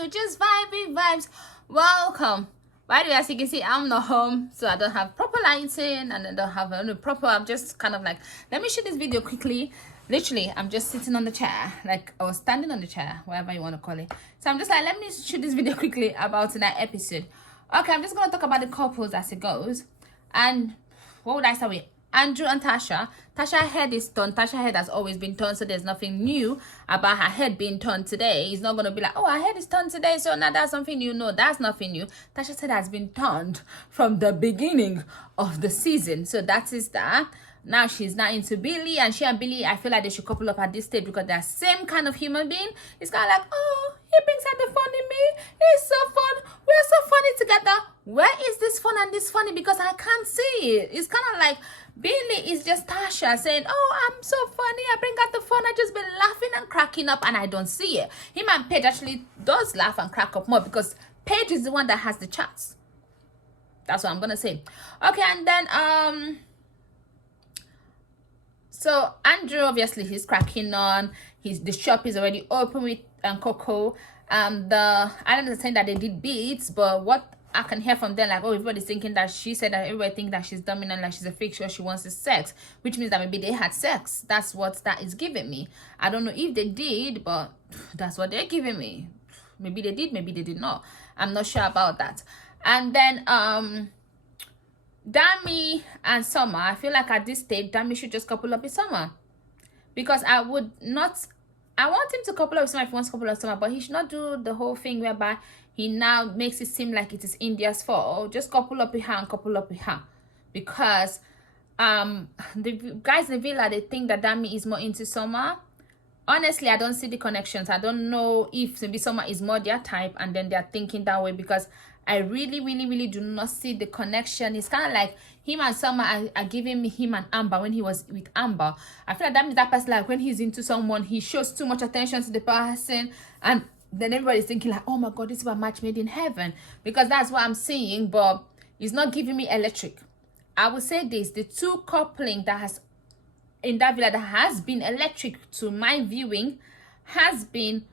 to Just Vibey Vibes. Welcome. By the way, as you can see, I'm not home, so I don't have proper lighting and I don't have any proper. I'm just kind of like, let me shoot this video quickly. Literally, I'm just sitting on the chair, like I was standing on the chair, whatever you want to call it. So I'm just like, let me shoot this video quickly about tonight's episode. Okay, I'm just gonna talk about the couples as it goes. And what would I start with? Andrew and Tasha. Tasha's head is turned. Tasha's head has always been turned, so there's nothing new about her head being turned today. It's not going to be like, oh, her head is turned today, so now that's something new. No, that's nothing new. Tasha's head has been turned from the beginning of the season. So that is that. Now she's not into Billy, and she and Billy, I feel like they should couple up at this stage because they're same kind of human being. It's kind of like, oh, he brings out the fun in me. It's so fun. We're so funny together. Where is this fun and this funny? Because I can't see it. It's kind of like Billy is just Tasha saying, oh, I'm so funny. I bring out the fun. I just been laughing and cracking up and I don't see it. Him and Paige actually does laugh and crack up more because Paige is the one that has the chance. That's what I'm going to say. Okay, and then, so Andrew, obviously, he's cracking on. The shop is already open with Coco. I don't understand that they did beats, but what I can hear from them, like, oh, everybody's thinking that she said that everybody think that she's dominant, like she's a freak show, she wants is sex, which means that maybe they had sex. That's what that is giving me. I don't know if they did, but that's what they're giving me. Maybe they did, maybe they did not. I'm not sure about that. And then Dani and Summer, I feel like at this stage Dani should just couple up with Summer, because I want him to couple up with Summer if he wants to couple up with Summer, but he should not do the whole thing whereby he now makes it seem like it is India's fault. Just couple up with her and couple up with her, because the guys in the villa, they think that Dani is more into Summer. Honestly, I don't see the connections. I don't know if maybe Summer is more their type and then they're thinking that way, because I really do not see the connection. It's kind of like him and Summer are giving me him and Amber when he was with Amber. I feel like that means that person, like when he's into someone, he shows too much attention to the person, and then everybody's thinking like, oh my god, this is a match made in heaven, because that's what I'm seeing, but it's not giving me electric. I would say this, the two coupling that has in that villa that has been electric to my viewing has been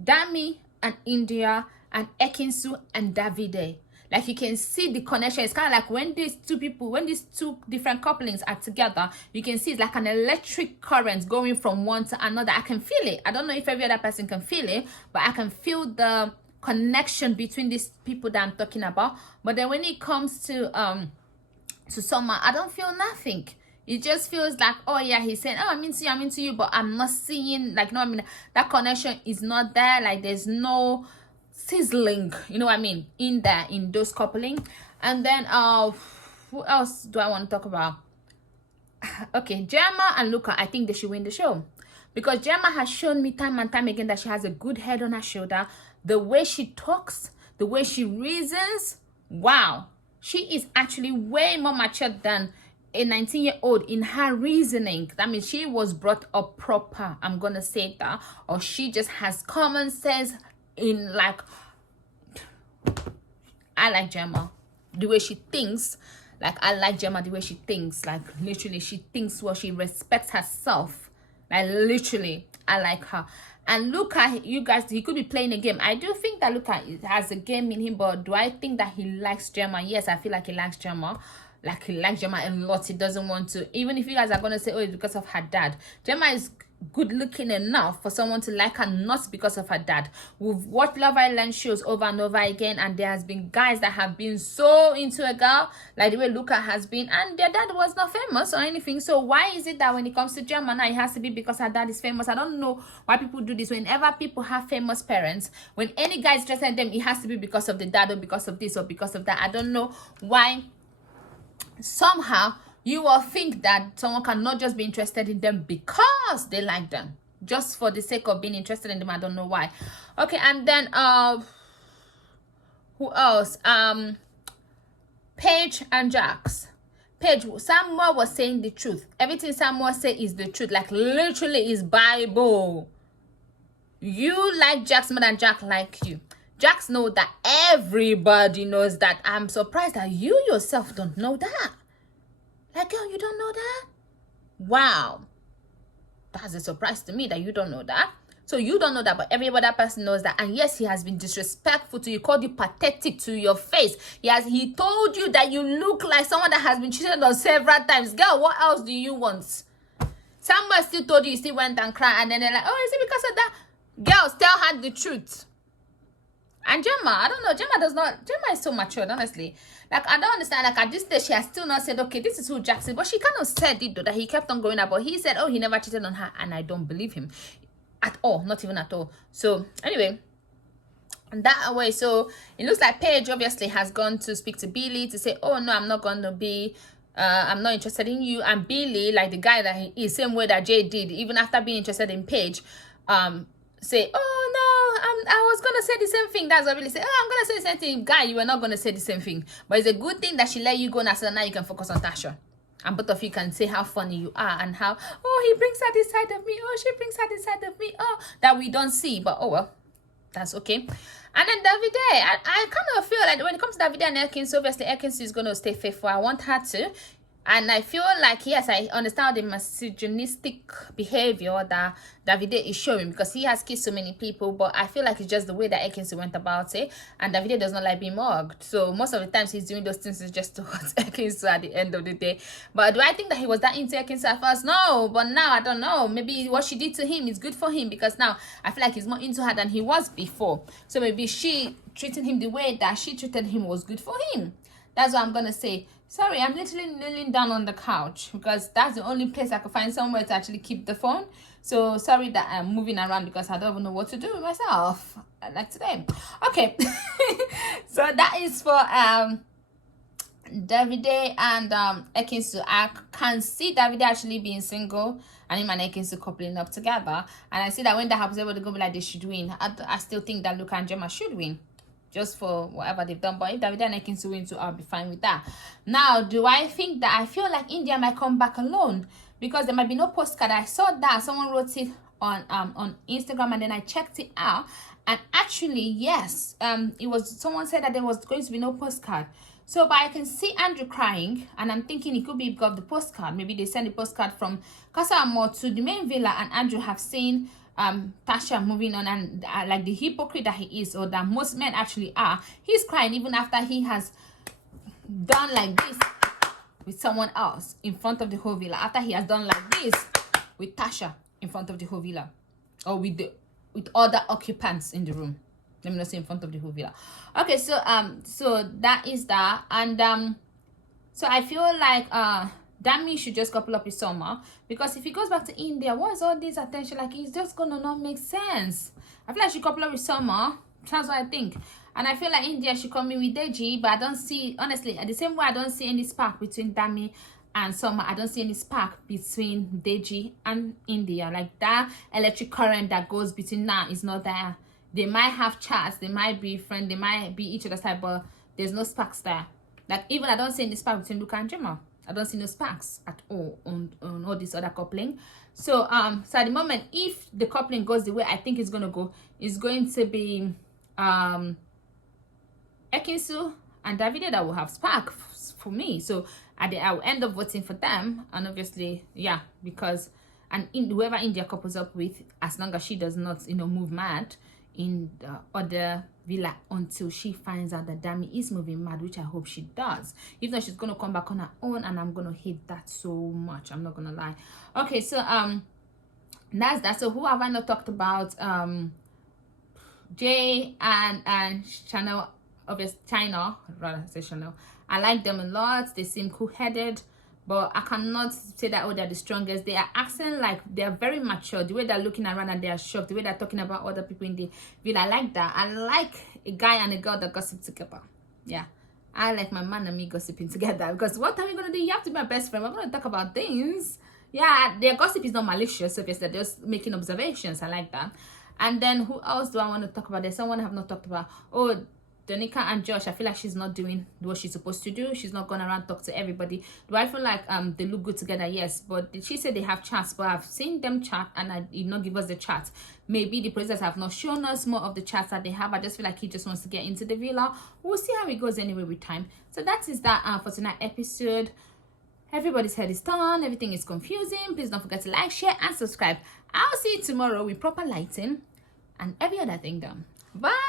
Dami and India and Ekinsu and Davide. Like, you can see the connection. It's kind of like when these two different couplings are together, you can see it's like an electric current going from one to another. I can feel it. I don't know if every other person can feel it, but I can feel the connection between these people that I'm talking about. But then when it comes to Summer, I don't feel nothing. It just feels like, oh yeah, he's saying, oh, I'm into you, but I'm not seeing, like, no, I mean, that connection is not there. Like, there's no sizzling, you know what I mean, in there, in those coupling. And then who else do I want to talk about? Okay, Gemma and Luca, I think they should win the show, because Gemma has shown me time and time again that she has a good head on her shoulder. The way she talks, the way she reasons, wow, she is actually way more mature than a 19-year-old in her reasoning. That means she was brought up proper, I'm gonna say that, or she just has common sense. In like, I like Gemma the way she thinks. Like, I like Gemma the way she thinks. Like, literally, she thinks well, she respects herself. Like, literally, I like her. And Luca, you guys, he could be playing a game. I do think that Luca has a game in him, but do I think that he likes Gemma? Yes, I feel like he likes Gemma. Like, he likes Gemma a lot. He doesn't want to, even if you guys are gonna say, oh, it's because of her dad. Gemma is good looking enough for someone to like her, not because of her dad. We've watched Love Island shows over and over again, and there has been guys that have been so into a girl, like the way Luca has been, and their dad was not famous or anything. So why is it that when it comes to Gemma now, it has to be because her dad is famous? I don't know why people do this. Whenever people have famous parents, when any guy is interested in them, it has to be because of the dad or because of this or because of that. I don't know why somehow you will think that someone cannot just be interested in them because they like them, just for the sake of being interested in them. I don't know why. Okay, and then who else? Paige and Jax. Paige, Samuel was saying the truth. Everything Samuel say is the truth. Like, literally is Bible. You like Jax more than Jax like you. Jax know that everybody knows that. I'm surprised that you yourself don't know that. Like, girl, you don't know that? Wow. That's a surprise to me that you don't know that. So you don't know that, but every other person knows that. And yes, he has been disrespectful to you, called you pathetic to your face. He told you that you look like someone that has been cheated on several times. Girl, what else do you want? Someone still told you still went and cried, and then they're like, oh, is it because of that? Girls, tell her the truth. And Gemma, I don't know, Gemma is so matured, honestly. Like, I don't understand, like, at this stage, she has still not said, okay, this is who Jackson, but she kind of said it, though, that he kept on going up, but he said, oh, he never cheated on her, and I don't believe him at all, not even at all. So, anyway, that way, so, it looks like Paige, obviously, has gone to speak to Billy to say, oh, no, I'm not going to be, I'm not interested in you. And Billy, like the guy that he is, same way that Jay did, even after being interested in Paige, say, oh no, I was gonna say the same thing. That's what Billy said. Oh, I'm gonna say the same thing. Guy, you were not gonna say the same thing. But it's a good thing that she let you go now, so now you can focus on Tasha. And both of you can say how funny you are and how, oh, he brings out this side of me. Oh, she brings out this side of me. Oh, that we don't see. But oh well, that's okay. And then Davide, I kind of feel like when it comes to Davide and Elkins, obviously Elkins is going to stay faithful. I want her to. And I feel like, yes, I understand the misogynistic behavior that Davide is showing, because he has kissed so many people, but I feel like it's just the way that Ekinsu went about it, and Davide does not like being mugged. So most of the times he's doing those things is just towards Ekinsu at the end of the day. But do I think that he was that into Ekinsu at first? No, but now I don't know. Maybe what she did to him is good for him, because now I feel like he's more into her than he was before. So maybe she treating him the way that she treated him was good for him. That's what I'm going to say. Sorry, I'm literally kneeling down on the couch because that's the only place I could find somewhere to actually keep the phone. So sorry that I'm moving around because I don't even know what to do with myself like today. Okay. So that is for Davide and Ekinsu. I can see Davide actually being single and him and Ekinsu coupling up together. And I see that when that happens, everybody going to be like, they should win. I still think that Luca and Gemma should win, just for whatever they've done. But if Davide and Ekinsu win too, I'll be fine with that. Now, do I think that I feel like India might come back alone? Because there might be no postcard. I saw that someone wrote it on Instagram, and then I checked it out. And actually, yes, it was, someone said that there was going to be no postcard. So, but I can see Andrew crying, and I'm thinking it could be because of the postcard. Maybe they send the postcard from Casa Amor to the main villa, and Andrew have seen Tasha moving on, and like the hypocrite that he is, or that most men actually are, he's crying even after he has done like this with someone else in front of the whole villa, after he has done like this with Tasha in front of the whole villa, or with other occupants in the room. Let me not say in front of the whole villa. Okay, so so that is that. And so I feel like Dami should just couple up with Summer, because if he goes back to India, what is all this attention? Like, it's just gonna not make sense. I feel like she couple up with Summer. That's what I think. And I feel like India should come in with Deji, but I don't see, honestly, the same way I don't see any spark between Dami and Summer, I don't see any spark between Deji and India. Like, that electric current that goes between now is not there. They might have chats, they might be friends, they might be each other's type, but there's no sparks there. Like, even I don't see any spark between Luca and Gemma. I don't see no sparks at all on all this other coupling. So so at the moment, if the coupling goes the way I think it's gonna go, it's going to be Ekinsu and Davide that will have spark for me. So I will end up voting for them, and obviously, yeah, because whoever India couples up with, as long as she does not, move mad in the other villa until she finds out that Dami is moving mad, which I hope she does. If not, she's gonna come back on her own, and I'm gonna hate that so much. I'm not gonna lie. Okay, so that's that. So who have I not talked about? Jay and Chanel, obviously China, rather say Chanel. I like them a lot. They seem cool-headed, but I cannot say that, oh, they're the strongest. They are acting like they're very mature. The way they're looking around and they are shocked. The way they're talking about other people in the villa. I like that. I like a guy and a girl that gossip together. Yeah. I like my man and me gossiping together. Because what are we going to do? You have to be my best friend. We're going to talk about things. Yeah, their gossip is not malicious. Obviously, they're just making observations. I like that. And then who else do I want to talk about? There's someone I have not talked about. Oh, Danica and Josh, I feel like she's not doing what she's supposed to do. She's not going around talk to everybody. Do I feel like they look good together? Yes. But did she say they have chats? But I've seen them chat, and I did not give us the chat. Maybe the producers have not shown us more of the chats that they have. I just feel like he just wants to get into the villa. We'll see how it goes anyway with time. So that is that for tonight's episode. Everybody's head is turned. Everything is confusing. Please don't forget to like, share, and subscribe. I'll see you tomorrow with proper lighting and every other thing done. Bye.